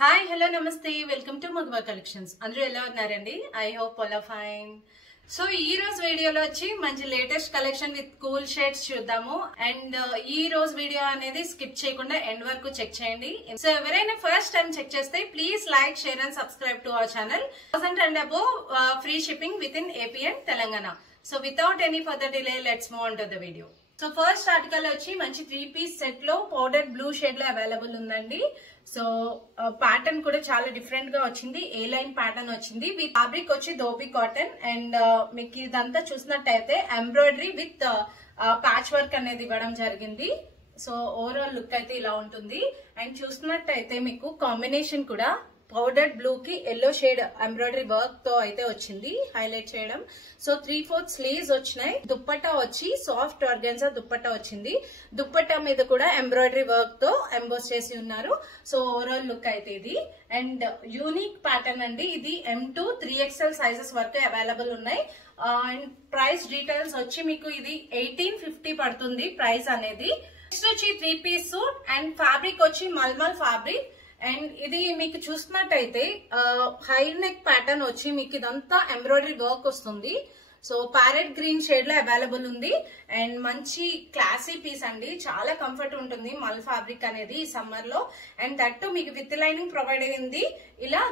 Hi hello నమస్తే welcome to Magava collections. అందరూ ఎలా ఉన్నారండి? I hope all are fine. So ఈ రోజు వీడియోలో వచ్చి మంచి latest collection with cool shades చూద్దాము. అండ్ ఈ రోజు వీడియో అనేది స్కిప్ చేయకుండా ఎండ్ వరకు చెక్ చేయండి. సో ఎవరైనా ఫస్ట్ టైం చెక్ చేస్తే please like, share and subscribe to our channel. 1000 and above free shipping with in AP and Telangana. So without any further delay let's move on to the video. So first article వచ్చి మంచి 3-piece set లో powder blue shade లో available ఉందండి. So pattern కూడా చాలా different గా వచ్చింది. ఏ line pattern వచ్చింది. విత్ ఫ్యాబ్రిక్ వచ్చి ధోబీ కాటన్. అండ్ మీకు ఇదంతా చూసినట్టయితే ఎంబ్రాయిడరీ విత్ ప్యాచ్ వర్క్ అనేది ఇవ్వడం జరిగింది. సో ఓవరాల్ లుక్ అయితే ఇలా ఉంటుంది. అండ్ చూసినట్టయితే మీకు కాంబినేషన్ కూడా పౌడర్ బ్లూ కి ఎల్లో షేడ్ ఎంబ్రాయిడరీ వర్క్ తో అయితే వచ్చింది హైలైట్ చేయడం. సో 3/4 స్లీవ్స్ వచ్చినాయి. దుప్పట్టా వచ్చి సాఫ్ట్ ఆర్గాన్జా దుప్పట్టా వచ్చింది. దుప్పట్టా మీద కూడా ఎంబ్రాయిడరీ వర్క్ తో ఎంబోస్ చేసి ఉన్నారు. సో ఓవరాల్ లుక్ అయితే ఇది. అండ్ యూనిక్ ప్యాటర్న్ అండి ఇది. M2 3XL సైజెస్ వరకు అవైలబుల్ ఉన్నాయి. అండ్ ప్రైస్ డీటెయిల్స్ వచ్చి మీకు ఇది 1850 పడుతుంది ప్రైస్ అనేది. నెక్స్ట్ వచ్చి 3-piece సూట్ అండ్ ఫ్యాబ్రిక్ వచ్చి మల్మల్ ఫ్యాబ్రిక్. అండ్ ఇది మీకు చూసినట్టయితే హై నెక్ ప్యాటర్న్ వచ్చి మీకు ఇదంతా ఎంబ్రాయిడరీ వర్క్ వస్తుంది. సో ప్యారెట్ గ్రీన్ షేడ్ లో అవైలబుల్ ఉంది. అండ్ మంచి క్లాసీ పీస్ అండి. చాలా కంఫర్ట్ ఉంటుంది మల్ ఫ్యాబ్రిక్ అనేది ఈ సమ్మర్ లో. అండ్ దట్టు మీకు విత్ లైనింగ్ ప్రొవైడ్ అయింది. ఇలా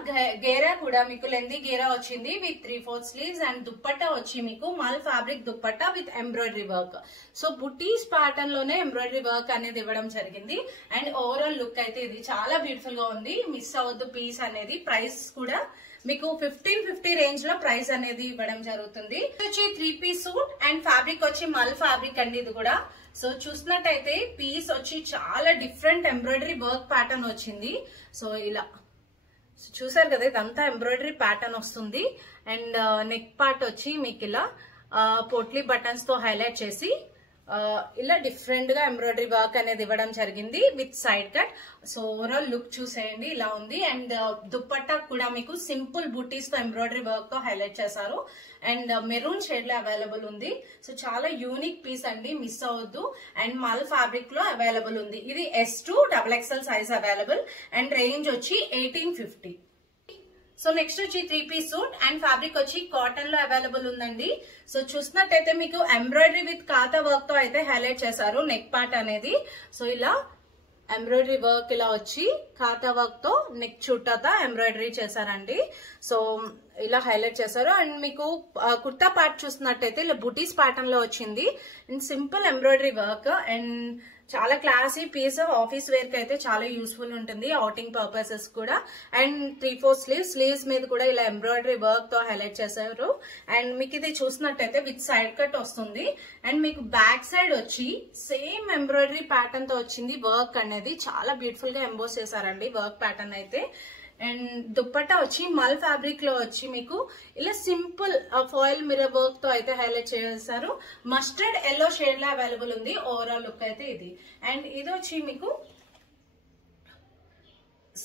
గేరా కూడా మీకు లెందీ గేరా వచ్చింది విత్ 3/4 స్లీవ్స్. అండ్ దుప్పట్టా వచ్చి మీకు మల్ fabric dupatta with embroidery work. So buttis pattern లోనే ఎంబ్రాయిడరీ వర్క్ అనేది ఇవ్వడం జరిగింది. అండ్ ఓవరాల్ లుక్ అయితే ఇది చాలా బ్యూటిఫుల్ గా ఉంది. మిస్ అవ్వద్దు పీస్ అనేది. ప్రైస్ కూడా మీకు 1550 రేంజ్ లో ప్రైస్ అనేది ఇవ్వడం జరుగుతుంది. వచ్చి 3-piece సూట్ అండ్ ఫ్యాబ్రిక్ వచ్చి మల్ ఫ్యాబ్రిక్ అండి ఇది కూడా. సో చూసినట్టయితే పీస్ వచ్చి చాలా డిఫరెంట్ ఎంబ్రాయిడరీ వర్క్ ప్యాటర్న్ వచ్చింది. సో ఇలా చూసారు కదా, ఇదంతా ఎంబ్రాయిడరీ ప్యాటర్న్ వస్తుంది. అండ్ నెక్ పార్ట్ వచ్చి మీకు ఇలా పోట్లీ బటన్స్ తో హైలైట్ చేసి ఇలా డిఫరెంట్ గా ఎంబ్రాయిడరీ వర్క్ అనేది ఇవ్వడం జరిగింది with side cut. So overall look చూసేయండి ఇలా ఉంది. అండ్ దుప్పట్టా కూడా మీకు సింపుల్ బూటీస్ తో ఎంబ్రాయిడరీ వర్క్ తో హైలైట్ చేశారు. అండ్ మెరూన్ షేడ్ లో అవైలబుల్ ఉంది. సో చాలా యూనిక్ పీస్ అండి, మిస్ అవ్వద్దు. అండ్ మల్ ఫ్యాబ్రిక్ లో అవైలబుల్ ఉంది. ఇది S2 XXL size available. And range వచ్చి 1850. సో నెక్స్ట్ వచ్చి 3-piece సూట్ అండ్ ఫ్యాబ్రిక్ వచ్చి కాటన్ లో అవైలబుల్ ఉందండి. సో చూసినట్టయితే మీకు ఎంబ్రాయిడరీ విత్ కాతా వర్క్ తో అయితే హైలైట్ చేశారు నెక్ పార్ట్ అనేది. సో ఇలా ఎంబ్రాయిడరీ వర్క్ ఇలా వచ్చి కాతా వర్క్ తో నెక్ చుట్టాతా ఎంబ్రాయిడరీ చేశారండి. సో ఇలా హైలైట్ చేశారు. అండ్ మీకు కుర్తా పార్ట్ చూసినట్టయితే ఇలా బుటీస్ ప్యాటర్న్ లో వచ్చింది. And simple embroidery work. And చాలా క్లాసీ పీస్. ఆఫీస్ వేర్ కి అయితే చాలా యూస్ఫుల్ ఉంటుంది, అవుటింగ్ పర్పసెస్ కూడా. అండ్ 3/4 స్లీవ్స్ మీద కూడా ఇలా ఎంబ్రాయిడరీ వర్క్ తో హైలైట్ చేశారు. అండ్ మీకు ఇది చూసినట్టయితే విత్ సైడ్ కట్ వస్తుంది. అండ్ మీకు బ్యాక్ సైడ్ వచ్చి సేమ్ ఎంబ్రాయిడరీ ప్యాటర్న్ తో వచ్చింది వర్క్ అనేది. చాలా బ్యూటిఫుల్ గా ఎంబోస్ చేశారండి వర్క్ ప్యాటర్న్ అయితే. అండ్ దుప్పట్టా వచ్చి మల్ ఫ్యాబ్రిక్ లో వచ్చి మీకు ఇలా సింపుల్ ఫాయిల్ మిర్రర్ వర్క్ తో అయితే హైలైట్ చేశారు. మస్టర్డ్ ఎల్లో షేడ్ లో అవైలబుల్ ఉంది. ఓవరాల్ లుక్ అయితే ఇది. అండ్ ఇది వచ్చి మీకు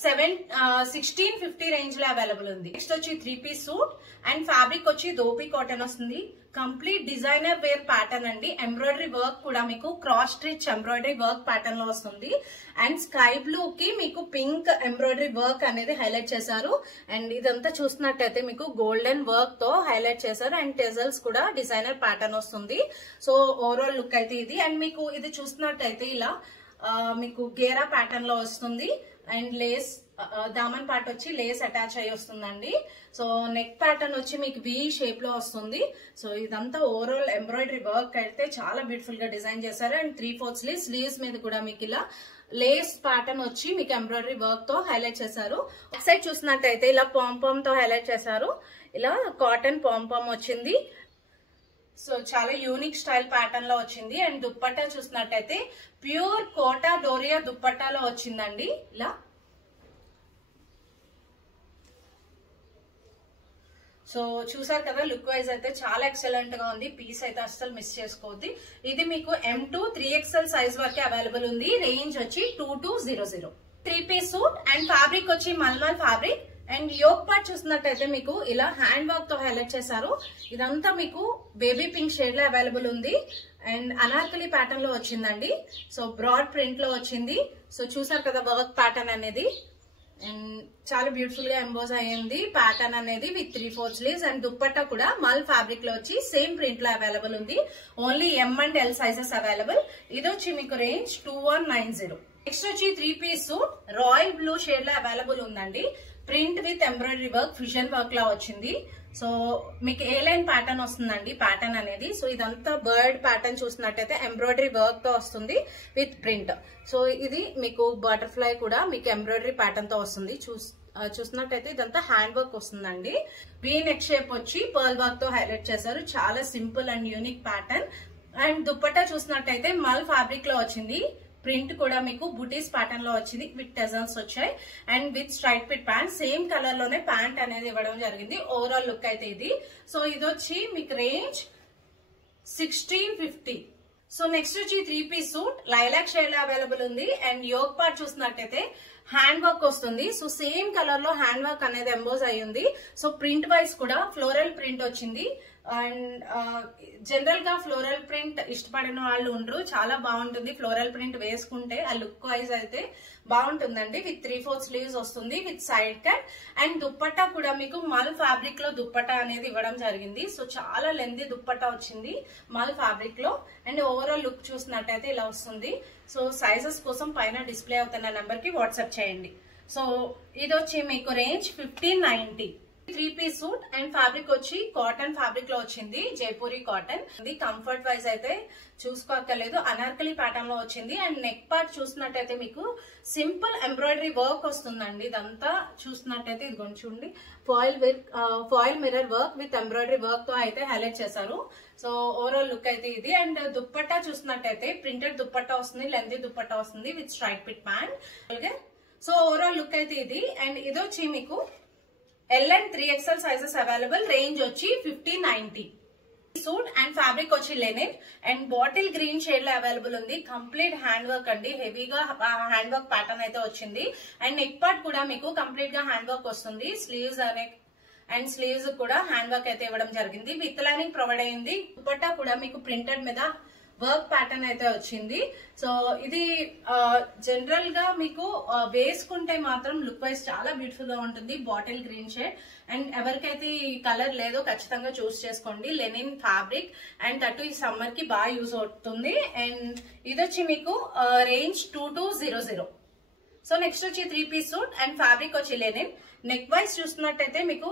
1650 రేంజ్ లో అవైలబుల్ ఉంది. నెక్స్ట్ వచ్చి 3-piece సూట్ అండ్ ఫ్యాబ్రిక్ వచ్చి ధోబీ కాటన్ వస్తుంది. కంప్లీట్ డిజైనర్ వేర్ ప్యాటర్న్ అండి. ఎంబ్రాయిడరీ వర్క్ కూడా మీకు cross stitch embroidery work pattern లో వస్తుంది. అండ్ స్కై బ్లూ కి మీకు పింక్ ఎంబ్రాయిడరీ వర్క్ అనేది హైలైట్ చేశారు. అండ్ ఇదంతా చూసినట్టయితే మీకు గోల్డెన్ వర్క్ తో హైలైట్ చేశారు. అండ్ టెజల్స్ కూడా డిజైనర్ ప్యాటర్న్ వస్తుంది. సో ఓవరాల్ లుక్ అయితే ఇది. అండ్ మీకు ఇది చూసినట్టయితే ఇలా మీకు గేరా ప్యాటర్న్ లో వస్తుంది. అండ్ లేస్ దామన్ పార్ట్ వచ్చి లేస్ అటాచ్ అయ్యి వస్తుందండి. సో నెక్ ప్యాటర్న్ వచ్చి మీకు V షేప్ లో వస్తుంది. సో ఇదంతా ఓవరాల్ ఎంబ్రాయిడరీ వర్క్ అయితే చాలా బ్యూటిఫుల్ గా డిజైన్ చేశారు. అండ్ 3/4 స్లీవ్స్ మీద కూడా మీకు ఇలా లేస్ ప్యాటర్న్ వచ్చి మీకు ఎంబ్రాయిడరీ వర్క్ తో హైలైట్ చేశారు. ఒక సైడ్ చూసినట్టయితే ఇలా పాంపామ్ తో హైలైట్ చేశారు. ఇలా కాటన్ పాంపామ్ వచ్చింది. సో చాలా యూనిక్ స్టైల్ ప్యాటర్న్ లో వచ్చింది. అండ్ దుప్పట్టా చూసినట్టయితే ప్యూర్ కోటా డోరియా దుప్పట్టాలో వచ్చిందండి. ఇలా సో చూసారు కదా, లుక్ వైజ్ అయితే చాలా ఎక్సలెంట్ గా ఉంది. పీస్ అయితే అస్సలు మిస్ చేసుకోవద్దు. ఇది మీకు M2 3XL సైజ్ వరకే అవైలబుల్ ఉంది. రేంజ్ వచ్చి 2200. 3-piece సూట్ అండ్ ఫ్యాబ్రిక్ వచ్చి mulmul fabric. And yoke part చూసినట్టయితే మీకు ఇలా హ్యాండ్ వర్క్ తో హైలైట్ చేశారు. ఇదంతా మీకు బేబీ పింక్ షేడ్ లో అవైలబుల్ ఉంది. అండ్ అనార్కలి ప్యాటర్న్ లో వచ్చిందండి. సో బ్రాడ్ ప్రింట్ లో వచ్చింది. సో చూసారు కదా వర్క్ ప్యాటర్న్ అనేది. అండ్ చాలా బ్యూటిఫుల్ గా ఎంబోజ్ అయ్యింది ప్యాటర్న్ అనేది విత్ 3/4 స్లీవ్స్. అండ్ దుప్పట్టా కూడా మల్ ఫ్యాబ్రిక్ లో వచ్చి సేమ్ ప్రింట్ లో అవైలబుల్ ఉంది. Only M and L sizes available. ఇది వచ్చి మీకు రేంజ్ 2190. నెక్స్ట్ వచ్చి 3-piece suit royal blue shade లో అవైలబుల్ ఉందండి. ప్రింట్ విత్ ఎంబ్రాయిడరీ వర్క్, ఫిషన్ వర్క్ లా వచ్చింది. సో మీకు ఏ లైన్ ప్యాటర్న్ వస్తుందండి ప్యాటర్న్ అనేది. సో ఇదంతా బర్డ్ ప్యాటర్న్ చూసినట్టయితే ఎంబ్రాయిడరీ వర్క్ తో వస్తుంది విత్ ప్రింట్. సో ఇది మీకు బటర్ఫ్లై కూడా మీకు ఎంబ్రాయిడరీ ప్యాటర్న్ తో వస్తుంది. చూసినట్టయితే ఇదంతా హ్యాండ్ వర్క్ వస్తుందండి. వీ నెక్ షేప్ వచ్చి పర్ల్ వర్క్ తో హైలైట్ చేశారు. చాలా simple and unique pattern. And dupatta చూసినట్టయితే మల్ ఫ్యాబ్రిక్ లో వచ్చింది. ప్రింట్ కూడా మీకు బుటీస్ ప్యాటర్న్ లో వచ్చింది విత్ టెజల్స్ వచ్చాయి. And with straight fit pant, same colour లోనే ప్యాంట్ అనేది ఇవ్వడం జరిగింది. ఓవరాల్ లుక్ అయితే ఇది. సో ఇది వచ్చి మీకు రేంజ్ 1650. సో నెక్స్ట్ వచ్చి 3-piece సూట్ లైలాక్ షేడ్ లో అవైలబుల్ ఉంది. అండ్ యోక్ పార్ట్ చూసినట్టయితే హ్యాండ్ వర్క్ వస్తుంది. సో సేమ్ కలర్ లో హ్యాండ్ వర్క్ అనేది ఎంబోజ్ అయ్యింది. సో ప్రింట్ వైజ్ కూడా ఫ్లోరల్ ప్రింట్ వచ్చింది. అండ్ జనరల్ గా ఫ్లోరల్ ప్రింట్ ఇష్టపడిన వాళ్ళు ఉండరు, చాలా బాగుంటుంది ఫ్లోరల్ ప్రింట్ వేసుకుంటే. ఆ లుక్ వైజ్ అయితే బాగుంటుందండి. విత్ 3/4 స్లీవ్స్ వస్తుంది with side cut. And dupatta కూడా మీకు మల్ ఫ్యాబ్రిక్ లో దుప్పట్టా అనేది ఇవ్వడం జరిగింది. సో చాలా లెంతీ దుప్పట్టా వచ్చింది మల్ ఫ్యాబ్రిక్ లో. అండ్ ఓవరాల్ లుక్ చూసినట్టయితే ఇలా వస్తుంది. సో సైజెస్ కోసం పైన డిస్ప్లే అవుతున్న నెంబర్ కి వాట్సాప్ చేయండి. సో ఇది వచ్చి మీకు range 1590. 3-piece suit and fabric వచ్చి కాటన్ ఫ్యాబ్రిక్ లో వచ్చింది, జైపూరి కాటన్. ఇది కంఫర్ట్ వైజ్ అయితే చూసుకోక్కర్లేదు, అనార్కలి ప్యాటర్న్ లో వచ్చింది. అండ్ నెక్ పార్ట్ చూసినట్టయితే మీకు సింపుల్ ఎంబ్రాయిడరీ వర్క్ వస్తుందండి. ఇదంతా చూసినట్టయితే ఇది చూడండి, foil mirror work with embroidery work తో అయితే హైలైట్ చేశారు. సో ఓవరాల్ లుక్ అయితే ఇది. అండ్ దుప్పట్టా చూసినట్టయితే ప్రింటెడ్ దుప్పట్టా వస్తుంది, లెంతీ దుప్పట్టా వస్తుంది with straight fit pant. Okay, so overall look అయితే ఇది. అండ్ ఇది వచ్చి మీకు L and 3XL sizes available. Range వచ్చి 1590. సూట్ అండ్ ఫ్యాబ్రిక్ వచ్చి Lenin and bottle green shade లో అవైలబుల్ ఉంది. కంప్లీట్ హ్యాండ్ వర్క్ అండి, హెవీగా హ్యాండ్ వర్క్ ప్యాటర్న్ అయితే వచ్చింది. అండ్ నెక్ పార్ట్ కూడా మీకు కంప్లీట్ గా హ్యాండ్ వర్క్ వస్తుంది. స్లీవ్స్ అండ్ స్లీవ్స్ కూడా హ్యాండ్ వర్క్ అయితే ఇవ్వడం జరిగింది. విత్ లైనింగ్ ప్రొవైడ్ అయింది. దుపట్టా కూడా మీకు ప్రింటెడ్ మీద వర్క్ ప్యాటర్న్ అయితే వచ్చింది. సో ఇది జనరల్ గా మీకు వేసుకుంటే మాత్రం లుక్ వైజ్ చాలా బ్యూటిఫుల్ గా ఉంటుంది. Bottle green shade. అండ్ ఎవరికైతే ఈ కలర్ లేదో ఖచ్చితంగా చూస్ చేసుకోండి. లెనిన్ ఫ్యాబ్రిక్ అండ్ అటు ఈ సమ్మర్ కి బాగా యూజ్ అవుతుంది. అండ్ ఇది వచ్చి మీకు రేంజ్ 2200. సో నెక్స్ట్ వచ్చి 3-piece సూట్ అండ్ ఫ్యాబ్రిక్ వచ్చి లెనిన్. నెక్ వైజ్ చూస్తున్నట్టయితే మీకు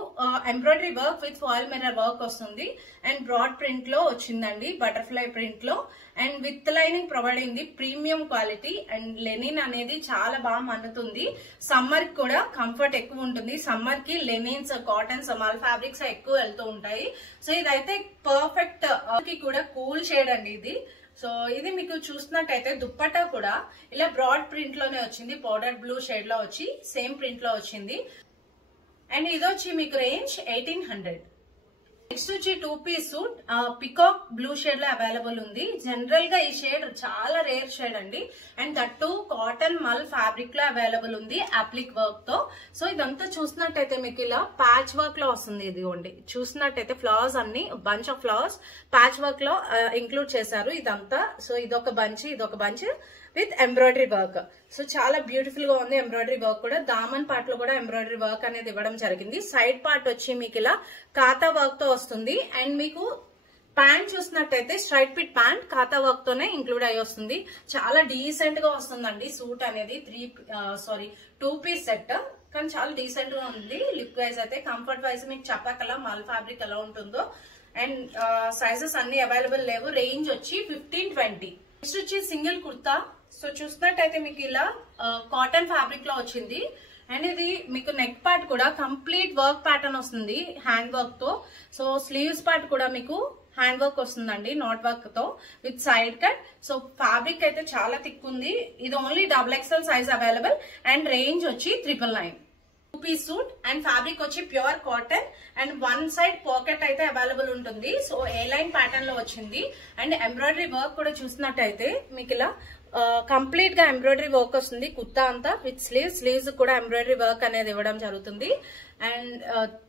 embroidery work with foil mirror work వస్తుంది. అండ్ బ్రాడ్ ప్రింట్ లో వచ్చిందండి, బటర్ఫ్లై ప్రింట్ లో. అండ్ విత్ లైనింగ్ ప్రొవైడ్ అయింది, ప్రీమియం క్వాలిటీ. అండ్ లెనిన్ అనేది చాలా బాగా మన్నుతుంది. సమ్మర్ కి కూడా కంఫర్ట్ ఎక్కువ ఉంటుంది. సమ్మర్ కి లెనిన్స్, కాటన్స్, మల్ ఫ్యాబ్రిక్స్ ఎక్కువ వెళ్తూ ఉంటాయి. సో ఇదైతే పర్ఫెక్ట్ కి కూడా కూల్ షేడ్ అండి ఇది. సో ఇది మీకు చూసినట్టయితే దుప్పట్టా కూడా ఇలా బ్రాడ్ ప్రింట్ లోనే వచ్చింది, పౌడర్ బ్లూ షేడ్ లో వచ్చి సేమ్ ప్రింట్ లో వచ్చింది. అండ్ ఇది వచ్చి మీకు రేంజ్ 1800. నెక్స్ట్ వచ్చి 2-piece suit peacock blue shade లో అవైలబుల్ ఉంది. జనరల్ గా ఈ షేడ్ చాలా రేర్ షేడ్ అండి. అండ్ దట్టు కాటన్ మల్ ఫ్యాబ్రిక్ లో అవైలబుల్ ఉంది అప్లిక్ వర్క్ తో. సో ఇదంతా చూసినట్టయితే మీకు ఇలా ప్యాచ్ వర్క్ లో వస్తుంది. ఇదిగోండి చూసినట్టయితే ఫ్లవర్స్ అన్ని bunch of flowers patch work లో ఇంక్లూడ్ చేశారు ఇదంతా. సో ఇదొక బంచ్, ఇదొక bunch with embroidery work. So చాలా బ్యూటిఫుల్ గా ఉంది ఎంబ్రాయిడరీ వర్క్ కూడా. దామన్ పార్ట్ లో కూడా ఎంబ్రాయిడరీ వర్క్ అనేది ఇవ్వడం జరిగింది. సైడ్ పార్ట్ వచ్చి మీకు ఇలా కాతా వర్క్ తో వస్తుంది. అండ్ మీకు ప్యాంట్ చూసినట్టయితే స్ట్రైట్ ఫిట్ ప్యాంట్ కాతా వర్క్ తోనే ఇంక్లూడ్ అయ్యి వస్తుంది. చాలా డీసెంట్ గా వస్తుందండి సూట్ అనేది. 2-piece సెట్ కానీ చాలా డీసెంట్ గా ఉంది. లుక్ వైజ్ అయితే కంఫర్ట్ వైజ్ మీకు చెప్పకలా మల్ ఫ్యాబ్రిక్ ఎలా ఉంటుందో. అండ్ సైజెస్ అన్ని అవైలబుల్ లేవు. రేంజ్ వచ్చి 1520. నెక్స్ట్ వచ్చి సింగిల్ కుర్తా. సో చూసినట్టయితే మీకు ఇలా కాటన్ ఫ్యాబ్రిక్ లో వచ్చింది. అండ్ ఇది మీకు నెక్ పార్ట్ కూడా కంప్లీట్ వర్క్ ప్యాటర్న్ వస్తుంది హ్యాండ్ వర్క్ తో. సో స్లీవ్స్ పార్ట్ కూడా మీకు హ్యాండ్ వర్క్ వస్తుందండి, నాట్ వర్క్ తో with side cut. So fabric అయితే చాలా థిక్ ఉంది. ఇది only XXL size available. And range వచ్చి 999. 2-piece సూట్ అండ్ ఫ్యాబ్రిక్ వచ్చి pure cotton. And one side pocket అయితే అవైలబుల్ ఉంటుంది. సో ఏ లైన్ ప్యాటర్న్ లో వచ్చింది. అండ్ ఎంబ్రాయిడరీ వర్క్ కూడా చూసినట్టయితే మీకు ఇలా కంప్లీట్ గా ఎంబ్రాయిడరీ వర్క్ వస్తుంది కుర్తా అంతా విత్ స్లీవ్స్ కూడా ఎంబ్రాయిడరీ వర్క్ అనేది ఇవ్వడం జరుగుతుంది. అండ్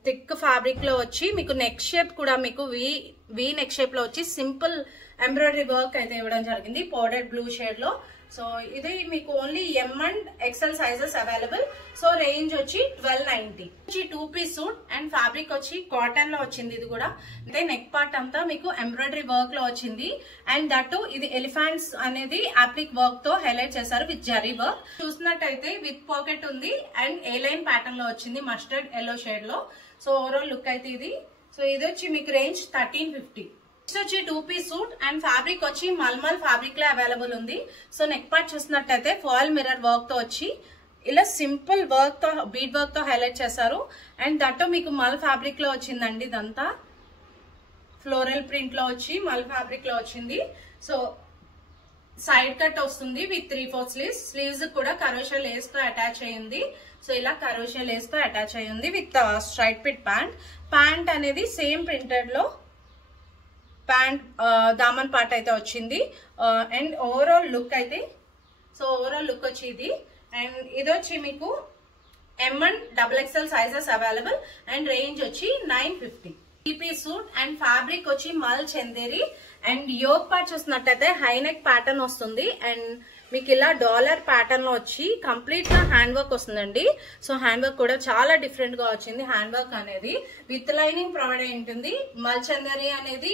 థిక్ ఫ్యాబ్రిక్ లో వచ్చి మీకు నెక్ షేప్ కూడా మీకు వి నెక్ షేప్ లో వచ్చి సింపుల్ ఎంబ్రాయిడరీ వర్క్ అయితే ఇవ్వడం జరిగింది పౌడర్ బ్లూ షేడ్ లో. సో ఇది మీకు only M and XL sizes available. So range వచ్చి 1290. 2 పీస్ సూట్ అండ్ ఫ్యాబ్రిక్ వచ్చి కాటన్ లో వచ్చింది. ఇది కూడా అంటే నెక్ పార్ట్ అంతా మీకు ఎంబ్రాయిడరీ వర్క్ లో వచ్చింది. అండ్ దట్ ఇది ఎలిఫెంట్స్ అనేది అప్లిక్ వర్క్ తో హైలైట్ చేశారు విత్ జరీ వర్క్. చూసినట్టయితే విత్ పాకెట్ ఉంది అండ్ ఏ లైన్ ప్యాటర్న్ లో వచ్చింది మస్టర్డ్ ఎల్లో షేడ్ లో. సో ఓవరాల్ లుక్ అయితే ఇది. సో ఇది వచ్చి మీకు రేంజ్ 1350. వచ్చి 2 పీస్ సూట్ అండ్ ఫ్యాబ్రిక్ వచ్చి మల్మల్ ఫ్యాబ్రిక్ లో అవైలబుల్ ఉంది. సో నెక్ పార్ట్ చూసినట్టయితే ఫాయిల్ మిర్రర్ వర్క్ తో వచ్చి ఇలా సింపుల్ వర్క్ తో బీడ్ వర్క్ తో హైలైట్ చేశారు. అండ్ దట్ మీకు మల్ ఫ్యాబ్రిక్ లో వచ్చిందండి. ఇదంతా ఫ్లోరల్ ప్రింట్ లో వచ్చి మల్ ఫ్యాబ్రిక్ లో వచ్చింది. సో సైడ్ కట్ వస్తుంది విత్ 3/4 స్లీవ్స్. స్లీవ్స్ కూడా కరోషియా లేస్ తో అటాచ్ అయ్యింది. సో ఇలా కరోషియా లేస్ తో అటాచ్ అయ్యింది with straight fit pant. Pant అనేది సేమ్ ప్రింటెడ్ లో ప్యాంట్ దామన్ పార్ట్ అయితే వచ్చింది. అండ్ ఓవరాల్ లుక్ అయితే సో ఓవరాల్ లుక్ వచ్చి ఇది. అండ్ ఇది వచ్చి మీకు ఎం and XXL sizes available and range వచ్చి 950. 3 పీస్ సూట్ అండ్ ఫ్యాబ్రిక్ వచ్చి మల్ చందేరి అండ్ యోక్ పార్ట్ చూసినట్టయితే హై నెక్ ప్యాటర్న్ వస్తుంది. అండ్ మీకు ఇలా డాలర్ ప్యాటర్న్ లో వచ్చి కంప్లీట్ గా హ్యాండ్ వర్క్ వస్తుందండి. సో హ్యాండ్ వర్క్ కూడా చాలా డిఫరెంట్ గా వచ్చింది. హ్యాండ్ వర్క్ అనేది విత్ లైనింగ్ ప్రొవైడ్ అయి ఉంటుంది. మల్ చందేరి అనేది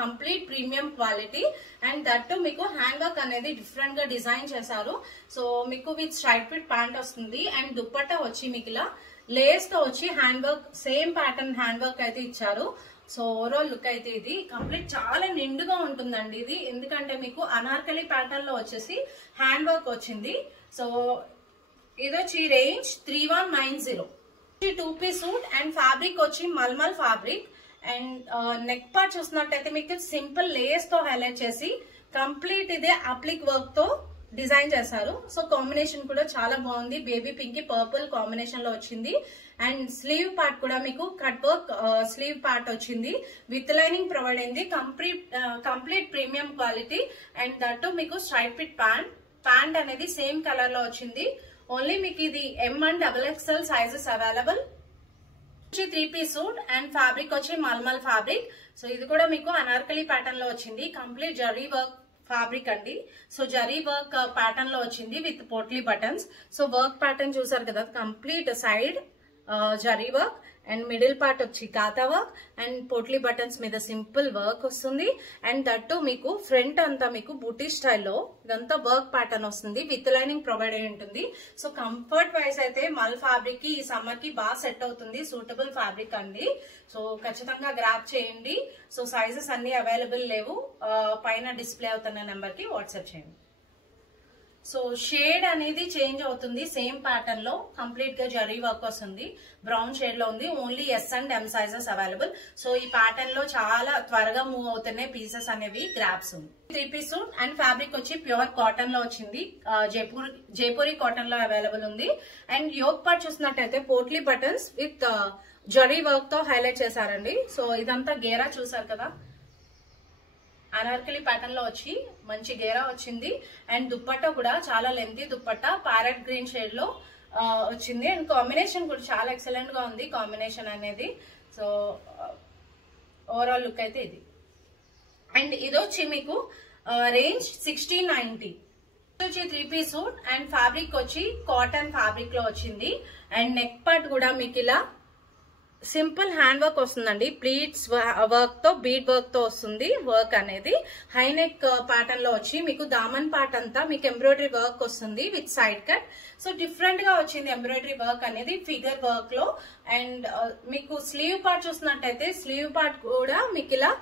complete premium quality and that మీకు హ్యాండ్ వర్క్ అనేది డిఫరెంట్ గా డిజైన్ చేశారు. సో మీకు విత్ స్ట్రైట్ ఫిట్ ప్యాంట్ వస్తుంది. అండ్ దుప్పట్టా వచ్చి మీకు ఇలా లేస్ తో వచ్చి hand work same pattern hand work అయితే ఇచ్చారు. సో ఓవరాల్ లుక్ అయితే ఇది కంప్లీట్ చాలా నిండుగా ఉంటుందండి ఇది. ఎందుకంటే మీకు అనార్కలి ప్యాటర్న్ లో వచ్చేసి హ్యాండ్ వర్క్ వచ్చింది. సో ఇది వచ్చి range 3190. 2 piece suit and fabric వచ్చి mulmul fabric and neck part చూసినట్టయితే మీకు సింపుల్ లేస్ తో హైలైట్ చేసి కంప్లీట్ ఇదే అప్లిక్ వర్క్ తో డిజైన్ చేశారు. సో కాంబినేషన్ కూడా చాలా బాగుంది. బేబీ పింక్ పర్పుల్ కాంబినేషన్ లో వచ్చింది. అండ్ స్లీవ్ పార్ట్ కూడా మీకు కట్ వర్క్ స్లీవ్ పార్ట్ వచ్చింది. విత్ లైనింగ్ ప్రొవైడ్ అయింది. Complete premium quality and that మీకు స్ట్రైట్ ఫిట్ ప్యాంట్ అనేది సేమ్ కలర్ లో వచ్చింది. ఓన్లీ మీకు ఇది M and XXL sizes available. 3 piece suit and fabric వచ్చి మల్మల్ ఫ్యాబ్రిక్. సో ఇది కూడా మీకు అనార్కలి ప్యాటర్న్ లో వచ్చింది. కంప్లీట్ జరీ వర్క్ ఫ్యాబ్రిక్ అండి. సో జరీ వర్క్ ప్యాటర్న్ లో వచ్చింది with potli buttons. So work pattern చూసారు కదా, complete side zari work and middle part వచ్చి కాతా వర్క్ అండ్ పోట్లీ బటన్స్ మీద సింపుల్ వర్క్ వస్తుంది. అండ్ దట్టు మీకు ఫ్రంట్ అంతా మీకు బూటీ స్టైల్లో ఇదంతా వర్క్ ప్యాటర్న్ వస్తుంది. విత్ లైనింగ్ ప్రొవైడ్ అయి ఉంటుంది. సో కంఫర్ట్ వైజ్ అయితే మల్ ఫ్యాబ్రిక్ కి ఈ సమ్మర్ కి బాగా సెట్ అవుతుంది. సూటబుల్ ఫ్యాబ్రిక్ అండి. సో ఖచ్చితంగా గ్రాప్ చేయండి. సో సైజెస్ అన్ని అవైలబుల్ లేవు. పైన డిస్ప్లే అవుతున్న నెంబర్ కి వాట్సాప్ చేయండి. సో షేడ్ అనేది చేంజ్ అవుతుంది. సేమ్ ప్యాటర్న్ లో కంప్లీట్ గా జరీ వర్క్ వస్తుంది. బ్రౌన్ షేడ్ లో ఉంది. Only S and M sizes available. So ఈ ప్యాటర్న్ లో చాలా త్వరగా మూవ్ అవుతున్నాయి పీసెస్ అనేవి. గ్రాప్స్ ఉంది. 3 పీస్ సూట్ అండ్ ఫ్యాబ్రిక్ వచ్చి ప్యూర్ కాటన్ లో వచ్చింది. జైపూరి కాటన్ లో అవైలబుల్ ఉంది. అండ్ యోక్ పార్ట్ చూసినట్టయితే potli buttons with zari work తో హైలైట్ చేశారండి. సో ఇదంతా గేరా చూసారు కదా, అనార్కలి ప్యాటర్న్ లో వచ్చి మంచి గేరా వచ్చింది. అండ్ దుప్పట్టా కూడా చాలా lengthy dupatta parrot green shade లో వచ్చింది. అండ్ కాంబినేషన్ కూడా చాలా ఎక్సలెంట్ గా ఉంది కాంబినేషన్ అనేది. సో ఓవరాల్ లుక్ అయితే ఇది. అండ్ ఇది వచ్చి మీకు రేంజ్ 1690. వచ్చి 3 పీస్ సూట్ అండ్ ఫ్యాబ్రిక్ వచ్చి కాటన్ ఫ్యాబ్రిక్ లో వచ్చింది. అండ్ నెక్ పార్ట్ కూడా మీకు ఇలా సింపుల్ హ్యాండ్ వర్క్ వస్తుందండి. ప్లీట్స్ వర్క్ తో బీడ్ వర్క్ తో వస్తుంది వర్క్ అనేది. హై నెక్ ప్యాటర్న్ లో వచ్చి మీకు దామన్ పార్ట్ అంతా మీకు ఎంబ్రాయిడరీ వర్క్ వస్తుంది with side cut. So different గా వచ్చింది ఎంబ్రాయిడరీ వర్క్ అనేది ఫిగర్ వర్క్ లో. అండ్ మీకు స్లీవ్ పార్ట్ చూసినట్టయితే స్లీవ్ పార్ట్ కూడా మీకు ఇలా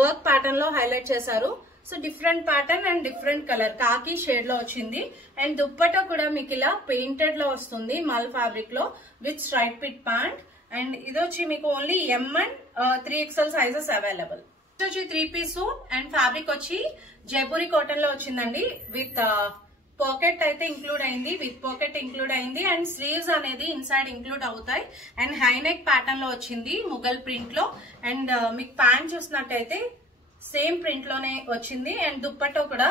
వర్క్ ప్యాటర్న్ లో హైలైట్ చేశారు. So different pattern and different colour కాకి షేడ్ లో వచ్చింది. అండ్ దుప్పట్టా కూడా మీకు ఇలా పెయింటెడ్ లో వస్తుంది మల్ ఫ్యాబ్రిక్ లో with straight fit pant. And ఇది వచ్చి మీకు only M and 3XL sizes available. వచ్చి 3 పీస్ సూట్ అండ్ ఫ్యాబ్రిక్ వచ్చి జైపూరి కాటన్ లో వచ్చిందండి. విత్ పాకెట్ అయితే ఇంక్లూడ్ అయింది. విత్ పాకెట్ ఇంక్లూడ్ అయింది. అండ్ స్లీవ్స్ అనేది ఇన్సైడ్ ఇంక్లూడ్ అవుతాయి. అండ్ హై నెక్ ప్యాటర్న్ లో వచ్చింది ముగల్ ప్రింట్ లో. అండ్ మీకు ప్యాంట్ చూసినట్టయితే సేమ్ ప్రింట్ లోనే వచ్చింది. అండ్ దుప్పట్టా కూడా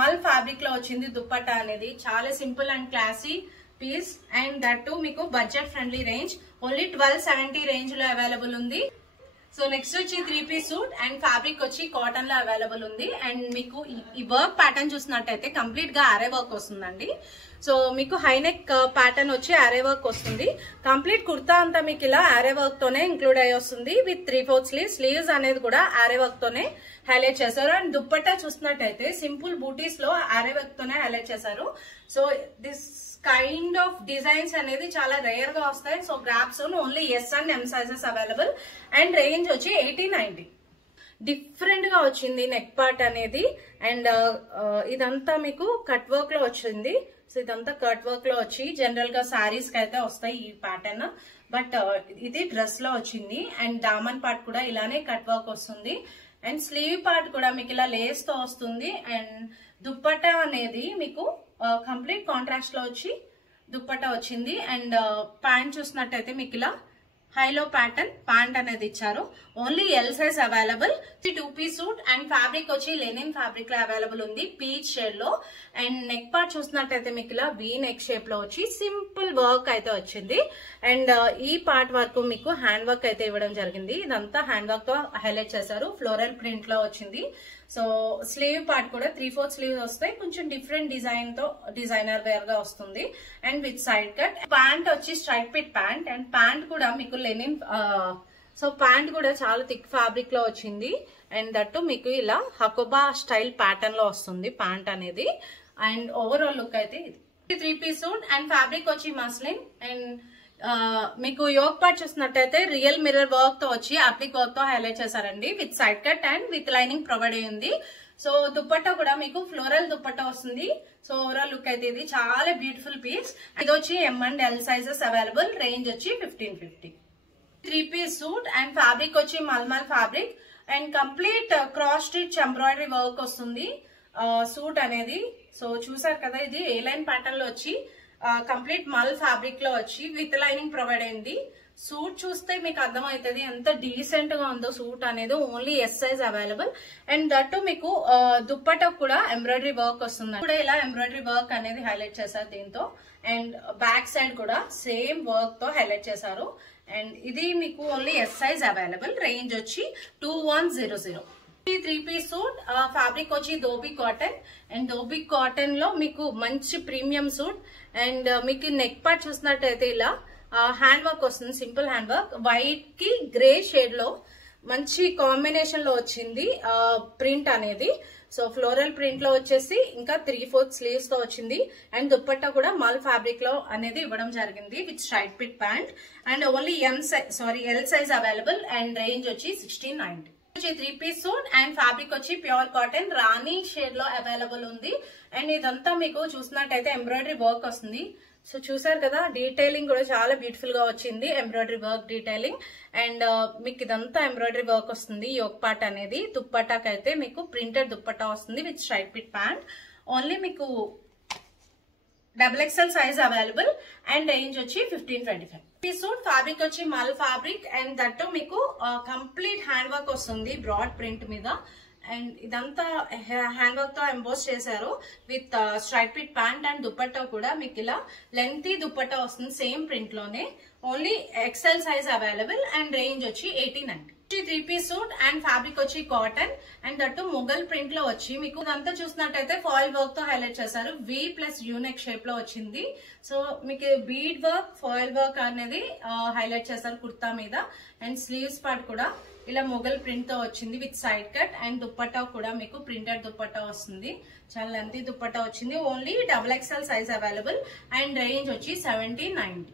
మల్ ఫ్యాబ్రిక్ లో వచ్చింది. దుప్పట్టా అనేది చాలా simple and classy piece. And that too మీకు budget friendly range only 1270 range లో అవైలబుల్ ఉంది. సో నెక్స్ట్ వచ్చి 3-piece సూట్ అండ్ ఫ్యాబ్రిక్ వచ్చి కాటన్ లో అవైలబుల్ ఉంది. అండ్ మీకు ఈ వర్క్ ప్యాటర్న్ చూసినట్టయితే కంప్లీట్ గా ఆరే వర్క్ వస్తుందండి. సో మీకు హైనెక్ ప్యాటర్న్ వచ్చి ఆరే వర్క్ వస్తుంది. కంప్లీట్ కుర్తా అంతా మీకు ఇలా ఆరే వర్క్ తోనే ఇంక్లూడ్ అయ్యి వస్తుంది విత్ 3/4 స్లీవ్స్. స్లీవ్స్ అనేది కూడా ఆరే వర్క్ తోనే హైలైట్ చేశారు. అండ్ దుప్పట్టా చూసినట్టయితే సింపుల్ బూటీస్ లో ఆరే వర్క్ తోనే హైలైట్ చేశారు. So this kind of designs అనేది చాలా రేర్ గా వస్తాయి. So grab soon only S and M sizes available. And range వచ్చి 80-90. డిఫరెంట్ గా వచ్చింది నెక్ పార్ట్ అనేది. అండ్ ఇదంతా మీకు కట్ వర్క్ లో వచ్చింది. సో ఇదంతా కట్ వర్క్ లో వచ్చి జనరల్ గా శారీస్ కి అయితే వస్తాయి ఈ ప్యాటర్న్. బట్ ఇది డ్రెస్ లో వచ్చింది. అండ్ దామన్ పార్ట్ కూడా ఇలానే కట్ వర్క్ వస్తుంది. అండ్ స్లీవ్ పార్ట్ కూడా మీకు ఇలా లేస్ తో వస్తుంది. అండ్ దుప్పట్టా అనేది మీకు కంప్లీట్ కాంట్రాస్ట్ లో వచ్చి దుప్పట్టా వచ్చింది. అండ్ ప్యాంట్ చూసినట్టయితే మీకు ఇలా హైలో ప్యాటర్న్ ప్యాంట్ అనేది ఇచ్చారు. Only L size available. 2-piece suit and fabric వచ్చి లెనిన్ ఫ్యాబ్రిక్ లో అవైలబుల్ ఉంది పీచ్ షేడ్ లో. అండ్ నెక్ పార్ట్ చూసినట్టయితే మీకు ఇలా వీ నెక్ షేప్ లో వచ్చి సింపుల్ వర్క్ అయితే వచ్చింది. అండ్ ఈ పార్ట్ వరకు మీకు హ్యాండ్ వర్క్ అయితే ఇవ్వడం జరిగింది. ఇదంతా హ్యాండ్ వర్క్ తో హైలైట్ చేశారు. ఫ్లోరల్ ప్రింట్ లో వచ్చింది. సో స్లీవ్ పార్ట్ కూడా 3/4 స్లీవ్స్ వస్తాయి. కొంచెం డిఫరెంట్ డిజైన్ తో డిజైనర్ వేర్ గా వస్తుంది. And with side cut. Pant వచ్చి straight fit pant. And pant కూడా మీకు లెనిన్ సో ప్యాంట్ కూడా చాలా థిక్ ఫ్యాబ్రిక్ లో వచ్చింది. అండ్ దట్టు మీకు ఇలా హకోబా స్టైల్ ప్యాటర్న్ లో వస్తుంది ప్యాంట్ అనేది. అండ్ ఓవరాల్ లుక్ అయితే ఇది 3-piece సూట్ అండ్ ఫ్యాబ్రిక్ వచ్చి మస్లిన్. అండ్ మీకు యోక్ పార్ట్ చూసినట్టయితే రియల్ మిర్రర్ వర్క్ తో వచ్చి అప్లిక్ వర్క్ తో హైలైట్ చేశారండి with side cut and with lining provide అయ్యింది. సో దుప్పట్టా కూడా మీకు ఫ్లోరల్ దుప్పట్టా వస్తుంది. సో ఓవరాల్ లుక్ అయితే ఇది చాలా బ్యూటిఫుల్ పీస్. ఇది వచ్చి M and L sizes available. Range వచ్చి 1550. 3-piece సూట్ అండ్ ఫ్యాబ్రిక్ వచ్చి mulmul fabric. And complete cross stitch embroidery work వస్తుంది సూట్ అనేది. సో చూసారు కదా, ఇది ఏ లైన్ ప్యాటర్న్ లో వచ్చి కంప్లీట్ మల్ ఫ్యాబ్రిక్ లో వచ్చి విత్ లైనింగ్ ప్రొవైడ్ అయింది. సూట్ చూస్తే మీకు అర్థమవుతుంది ఎంత డీసెంట్ గా ఉందో సూట్ అనేది. Only S size available. And that మీకు దుప్పట్టా కూడా ఎంబ్రాయిడరీ వర్క్ వస్తుంది. కూడా ఇలా ఎంబ్రాయిడరీ వర్క్ అనేది హైలైట్ చేశారు దీంతో. అండ్ బ్యాక్ సైడ్ కూడా సేమ్ వర్క్ తో హైలైట్ చేశారు. అండ్ ఇది మీకు only S size available. Range వచ్చి 2100. 3-piece సూట్ ఫ్యాబ్రిక్ వచ్చి dhobi cotton. And dhobi cotton లో మీకు మంచి ప్రీమియం సూట్. అండ్ మీకు నెక్ పార్ట్ చూసినట్టయితే ఇలా హ్యాండ్ వర్క్ వస్తుంది. సింపుల్ హ్యాండ్ వర్క్ వైట్ కి గ్రే షేడ్ లో మంచి కాంబినేషన్ లో వచ్చింది ప్రింట్ అనేది. సో ఫ్లోరల్ ప్రింట్ లో వచ్చేసి ఇంకా 3/4 స్లీవ్స్ తో వచ్చింది. అండ్ దుప్పట్టా కూడా మల్ ఫ్యాబ్రిక్ లో అనేది ఇవ్వడం జరిగింది with straight fit pant. And only L size available. And range వచ్చి 1690. 3-piece సూట్ అండ్ ఫ్యాబ్రిక్ వచ్చి ప్యూర్ కాటన్ రాణి షేడ్ లో అవైలబుల్ ఉంది. అండ్ ఇదంతా మీకు చూసినట్టయితే ఎంబ్రాయిడరీ వర్క్ వస్తుంది. సో చూసారు కదా, డీటెయిలింగ్ కూడా చాలా బ్యూటిఫుల్ గా వచ్చింది ఎంబ్రాయిడరీ వర్క్ డీటెయిలింగ్. అండ్ మీకు ఇదంతా ఎంబ్రాయిడరీ వర్క్ వస్తుంది. యోక్ పార్ట్ అనేది దుప్పటాకైతే మీకు ప్రింటెడ్ దుప్పటా వస్తుంది with straight fit pant. Only మీకు XXL size available. And range వచ్చి 1525. ఈ సూట్ ఫ్యాబ్రిక్ వచ్చి మల్ ఫ్యాబ్రిక్. అండ్ దట్టు మీకు కంప్లీట్ హ్యాండ్ వర్క్ వస్తుంది బ్రాడ్ ప్రింట్ మీద. అండ్ ఇదంతా హ్యాండ్ వర్క్ తో ఎంబోస్ చేశారు with straight fit pant. And dupatta కూడా మీకు ఇలా లెంతీ దుప్పట్టా వస్తుంది సేమ్ ప్రింట్ లోనే. Only XL size available. And range వచ్చి 1890. 3-piece సూట్ అండ్ ఫ్యాబ్రిక్ వచ్చి cotton. And that Mughal print లో వచ్చి మీకు ఇదంతా చూసినట్టయితే ఫాయిల్ వర్క్ తో హైలైట్ చేశారు. V+U-neck షేప్ లో వచ్చింది. సో మీకు బీడ్ వర్క్ ఫాయిల్ వర్క్ అనేది హైలైట్ చేశారు కుర్తా మీద. అండ్ స్లీవ్స్ పార్ట్ కూడా ఇలా మొగల్ ప్రింట్ తో వచ్చింది with side cut. And dupatta కూడా మీకు ప్రింటెడ్ దుప్పట్టా వస్తుంది. చాలా లెంతీ దుప్పట్టా వచ్చింది. Only XXL size available. And range వచ్చి 1790.